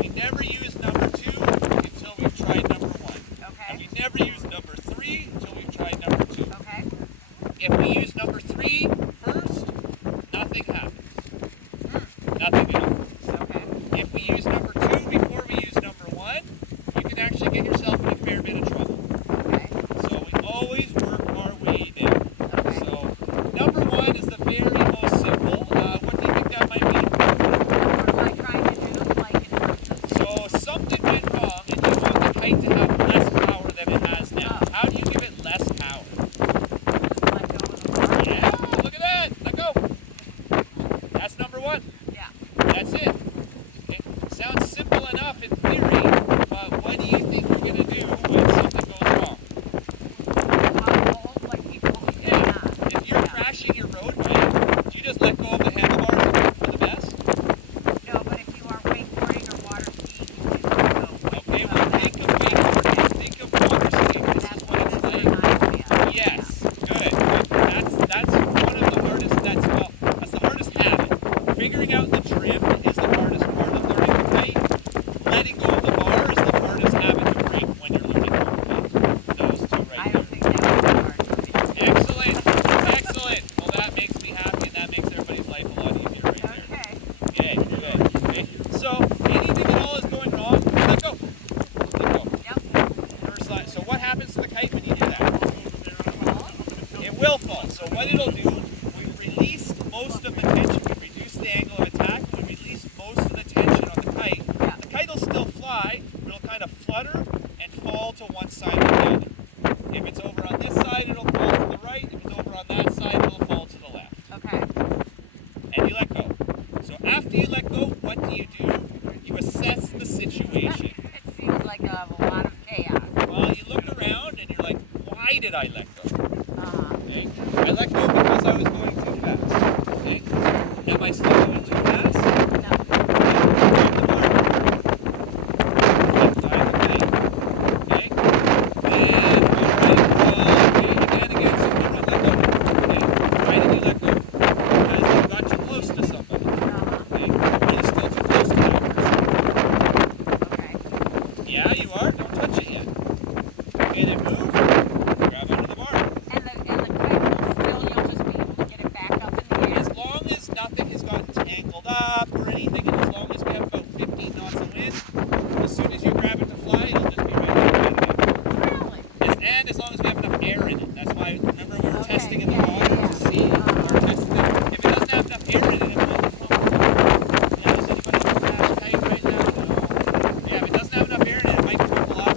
we never use number 2 until we've tried number 1. Okay. And we never use number 3 until we've tried number 2. Okay. If we use number 3 first, nothing happens. Nothing happens. Okay. If we use number 2 before we use number 1, you can actually get yourself in a fair bit of trouble. Okay. So we always work our way down. Okay. So number 1 is the very most simple. What do you think that might be? What am I trying to do? Like an instructor. So something went wrong and you want the kite to have less power than it has now. Oh. How do you give it less power? Let go of the bar. Yeah, look at that. Let go. That's number 1. Yeah. That's it. It sounds simple enough in theory, but what do you think you're going to do when something goes wrong? Hold like keep holding it Yeah. on. If you're crashing your road bike, do you just let go of the handlebars and hope for the best? No, but if you are wakeboarding or water skiing, you can go. Okay, well think of wakeboarding, think of water skiing. This is what it's like. Yes, good. That's one of the hardest. That's the hardest habit. Figuring out the trim is the hardest part of learning to kite. Letting go of the bar is the hardest habit to break when you're learning to kite. Those two right I there. don't think that's hard for me. Excellent, excellent. Well, that makes me happy, and that makes everybody's life a lot easier right there. Okay. Okay, good. Okay. So anything at all is going wrong, let go. Let go. Yep. First line. So what happens to the kite when you do that? It will fall. So what it'll do, we release most of the tension. We reduce the angle of attack. We release most of the tension on the kite. Yeah. The kite will still fly, but it'll kind of flutter and fall to one side of the head. If it's over on this side, it'll fall to the right. If it's over on that side, it'll fall to the left. Okay. And you let go. So after you let go, what do? You assess the situation. It seems like a lot of chaos. Well, you look around and you're like, why did I let go? Okay. I let go because I was going too fast. Okay. Am I still going too fast? No. Okay. Then, alright, okay, again, so we don't let go. Okay. Why did you let go? Because you got too close to somebody. Okay. Are you still too close to that person? Okay. Yeah, you are. Don't touch it yet. Okay, then move. Grab onto the bar. And the kite will still, you'll just be able to get it back up in the air. As long as nothing has gotten tangled up or anything, and as long as we have about 15 knots of wind, as soon as you grab it to fly, it'll just be right there. Really? And as long as we have enough air in it. That's why, remember we were Okay, testing in the yeah, water yeah, to see, we were testing it. If it doesn't have enough air in it, it won't float. Yeah, does anybody crash kite right now? No. Yeah, if it doesn't have enough air in it, it might crumple up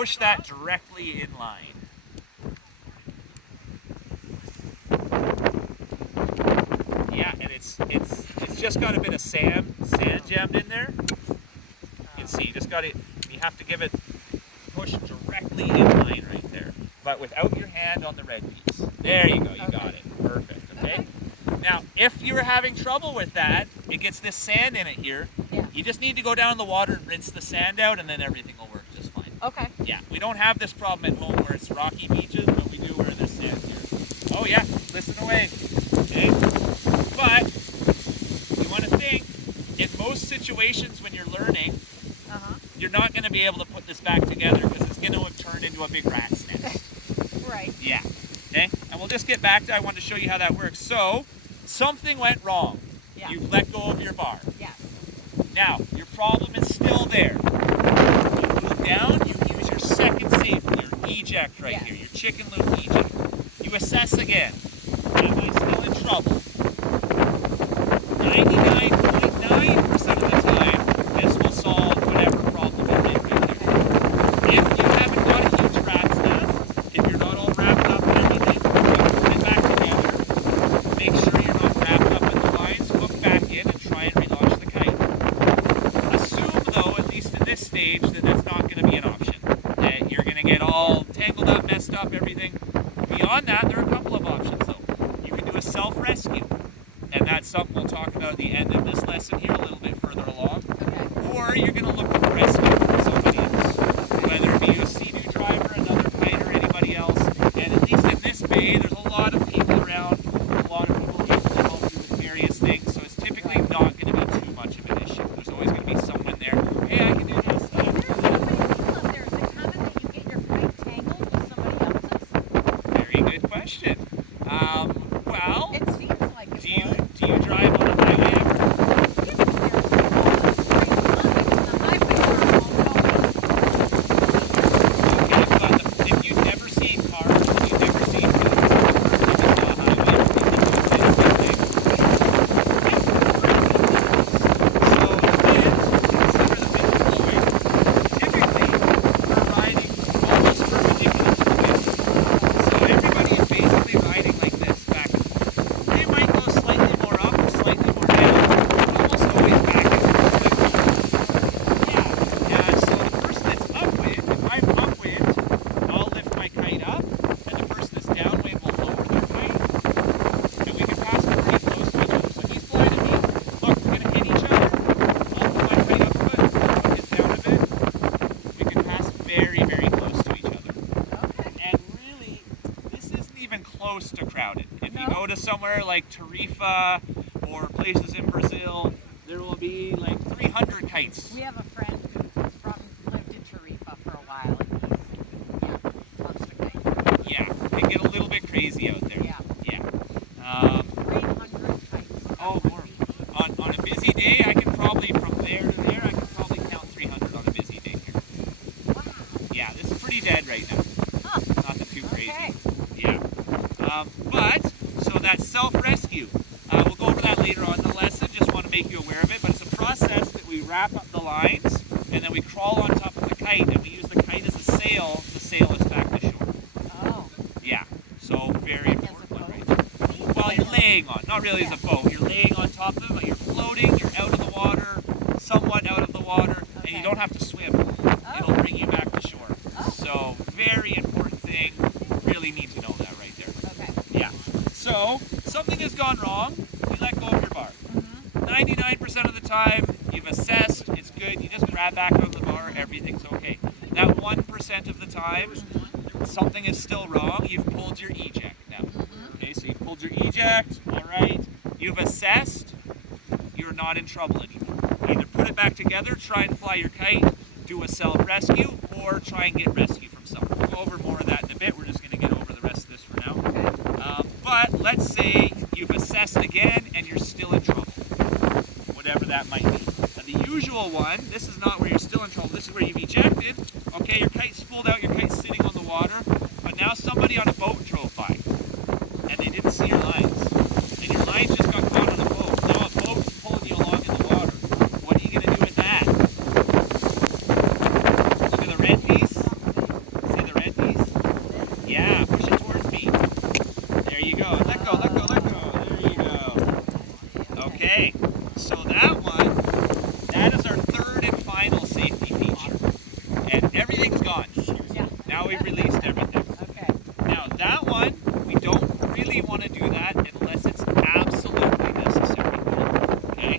push that directly in line. Yeah, and it's just got a bit of sand jammed in there. You can see, you just got it. You have to give it push directly in line right there, but without your hand on the red piece. There you go. You got it. Perfect. Okay. Now, if you're having trouble with that, it gets this sand in it here. Yeah. You just need to go down in the water and rinse the sand out, and then everything will work just fine. Okay. Yeah, we don't have this problem at home where it's rocky beaches, but we do where there's sand here. Oh yeah, listen away. Okay. But you want to think, in most situations when you're learning, you're not going to be able to put this back together because it's going to have turned into a big rat's nest. Right. Yeah. Okay. And we'll just get back to, I want to show you how that works. So, something went wrong. Yeah. You've let go of your bar. Yes. Now, your problem is still there. You move down, you use your second safety, your eject right here, your chicken loop eject. You assess again. Am I still in trouble? 99.9% of the time, this will solve whatever problem you have right there. If you haven't got a huge rat's nest, if you're not all wrapped up in everything, put it back together. Make sure you're not wrapped up in the lines. Hook back in and try and relaunch the kite. Assume, though, at least in this stage, that that's not going to be an option. That you're going to get all tangled up, messed up, everything. Beyond that, there are a couple of options, though. You can do a self-rescue. And that's something we'll talk about at the end of this lesson here, a little bit further along. Okay. Or you're going to look for rescue from somebody else. Whether it be a sea-doo driver, another kiter, anybody else. And at least in this bay, there's a lot of people around, a lot of people able to help you with various things. So it's typically not going to be too much of an issue. There's always going to be someone there. Hey, I can do this. There's so many people out there. Is it common that you get your kite tangled with somebody else's? Very good question. Well, It seems like it do you drive on a highway ever? Okay, but if you've never seen cars, you've never seen people on a highway, you can do the same thing. So the wind, consider the wind blowing. Typically, we're riding almost perpendicular to the wind. So everybody is basically riding like this back and forth. They might go slightly more up or slightly more down, but almost always back and forth like that. Yeah, so the person that's upwind, if I'm upwind, I'll lift my kite up, and the person that's downwind will lower their kite. And we can pass them pretty close to each other. So he's flying at me. Look, we're going to hit each other. I'll put my kite up good. Put it down a bit. We can pass very, very close to each other. Okay. And really, this isn't even close to crowded. If you No. go to somewhere like Tarifa or places in Brazil, there will be like 300 kites. We have a friend who lived in Tarifa for a while, and loves to kite. Yeah, they get a little bit crazy out there. Yeah. Yeah. 300 kites. Oh, more. On a busy day, I can probably, from there to there, I can probably count 300 on a busy day here. Wow. Yeah, this is pretty dead right now. Huh. Nothing too crazy. Okay. Yeah. But, so that's self-rescue. We'll go over that later on in the lesson. Just want to make you aware of it. But it's a process that we wrap up the lines, and then we crawl on top of the kite, and we use the kite as a sail to sail us back to shore. Oh. Yeah. So very As a important one boat? right there. Well, you're laying on, not really as a boat. You're laying on top of it, but you're floating, you're out of the water, somewhat out of the water, and you Okay. don't have to swim. Oh. It'll bring you back to shore. Oh. So, very important thing. Really need to know that right there. Okay. Yeah. So, something has gone wrong. You let go of your bar. 99% of the time, you've assessed, it's good, you just grab back on the bar, everything's okay. That 1% of the time, something is still wrong, you've pulled your eject now. Okay, so you've pulled your eject, alright, you've assessed, you're not in trouble anymore. Either put it back together, try and fly your kite, do a self-rescue, or try and get rescue from someone. We'll go over more of that in a bit, we're just going to get over the rest of this for now. But let's say you've assessed again and you're still in trouble. Whatever that might be. Now the usual one, this is not where you're still in trouble, this is where you've ejected. Okay, your kite's pulled out, your kite's sitting on the water, but now somebody on a boat drove by and they didn't see your lines. And your lines just got caught on a boat. Now a boat's pulling you along in the water. What are you going to do with that? Look at the red piece. Yeah, push it towards me. There you go. Let go, let go, let go. There you go. Okay, so that one, that is our third and final safety feature. And everything's gone. Yeah. Now we've released everything. Okay. Now that one, we don't really want to do that unless it's absolutely necessary. Okay?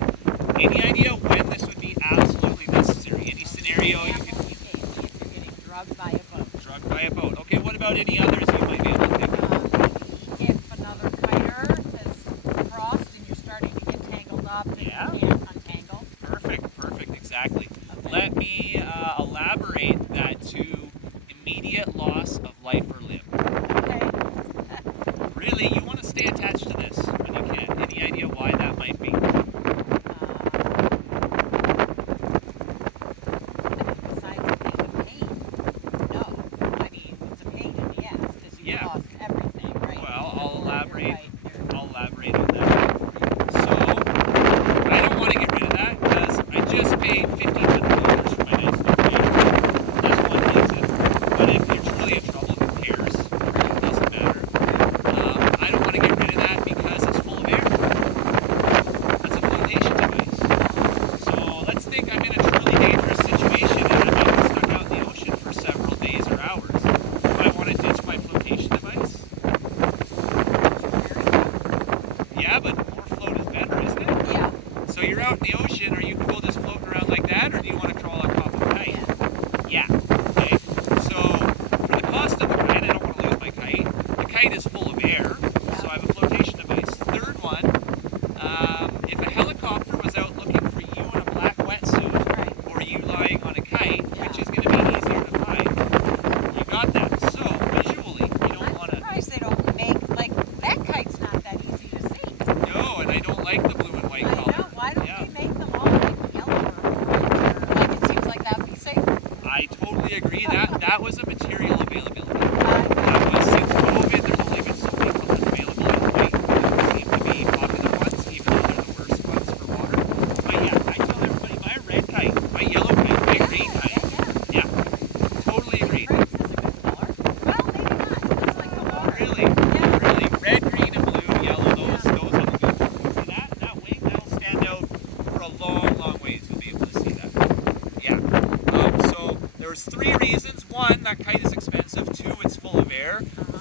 Any idea when this would be absolutely necessary? Any scenario you can... If you're getting drugged by a boat. Drugged by a boat. Okay, what about any others you might be able to think of? If another kiter has crossed and you're starting to get tangled up and Yeah. you can't untangle. Perfect, perfect, exactly. Okay. Let me elaborate that to immediate loss of life or limb. Okay. Really, you want to stay attached to this when you can. Any idea why that might be? Besides being a pain. No. I mean, it's a pain in the ass because you Yeah. lost everything, right? Well, I'll You're elaborate. right there. I'll elaborate on that. So, I don't want to get rid of that because I just paid $1,500 for my nice new kite. That's one reason. But if you're truly in trouble, who cares? It doesn't matter. I don't want to get rid of that because it's full of air. That's a flotation device. So let's think I'm in a truly dangerous situation and I might be stuck out in the ocean for several days or hours. Do I want to ditch my flotation device? Yeah, but more float is better, isn't it? Yeah. So you're out in the ocean, are you cool just floating around like that, or do you want to crawl on top of a kite? Yeah. Okay. So for the cost of the kite, I don't want to lose my kite. The kite is full of air, so I have a flotation device. Third one, if a helicopter was out looking for you in a black wetsuit, Right. or you lying on a kite, Yeah. which is going to be easier to find, you got that. So visually, you don't I'm want to. surprised they don't make, like, that kite's not that easy to see. No, and I don't like the blue and white I color. know. Why don't Yeah. they make them all like yellow or orange? Or, like, it seems like that'd be safer. I totally agree. That was a material availability. Uh, That was since COVID. There's only been so many colors available in white. They seem to be popular ones, even though they're the worst ones for water. But yeah, I tell everybody my red kite, my yellow kite, my green kite. Yeah. Yeah, totally agreed. Red is a good color. Well, maybe not. It's like the water. Really, Yeah. really, red, green, and blue, yellow. Those are the good ones. See that wing, that'll stand out for a long, long ways. You'll be able to see that. Yeah. So there's three reasons. One, that kite is expensive. Two, it's full of air.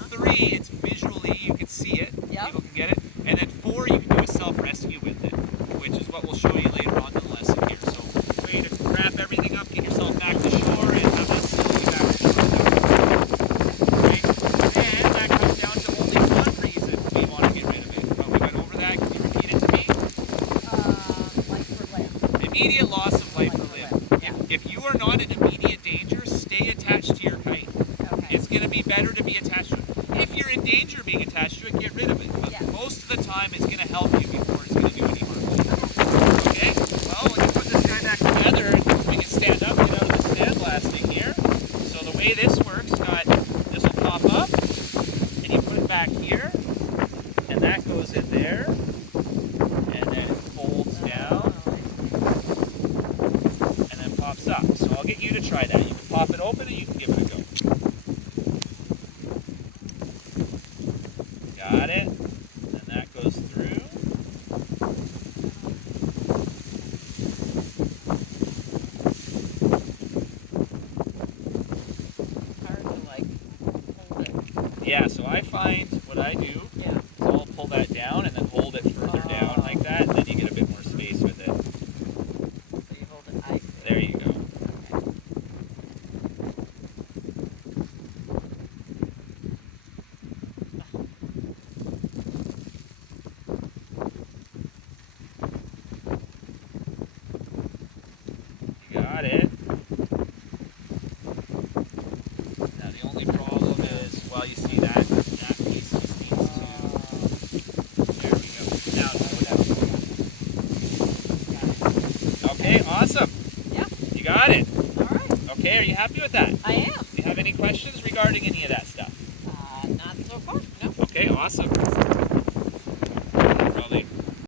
Three, it's visually, you can see it. Yep. People can get it. And then four, you can do a self-rescue with it, which is what we'll show you later on in the lesson here. So, way to wrap everything up, get yourself back to shore, and have us see you back to shore. Right? And that comes down to only one reason we want to get rid of it. But we went over that. Can you repeat it to me? Life for limb. Immediate loss of life or limb. Yeah. If you are not in immediate danger, stay attached to your kite. Okay. It's going to be better to be attached to it. If you're in danger of being attached to it, get rid of it. But Yeah. most of the time, it's going to help you before it's going to do any harm to you. Okay? Well, when you put this guy back together, we can stand up, get out of the sandblasting here. So the way this works, this will pop up, and you put it back here, and that goes in there, and then it folds down, and then pops up. So I'll get you to try that. You can pop it open, and you can give it a go. Got it. And that goes through. Hard to, like, hold it. Yeah, so I find what I do Yeah. is I'll pull that down and then hold it further down like that, and then you get a bit more space with it. So you hold it nice. There you go. Okay. You got it. Now the only problem is, well, you see that piece just needs to. There we go. Now it's okay, awesome. Yeah. You got it. All right. Okay, are you happy with that? I am. Do you have any questions regarding any of that stuff? Not so far. No. Okay, awesome.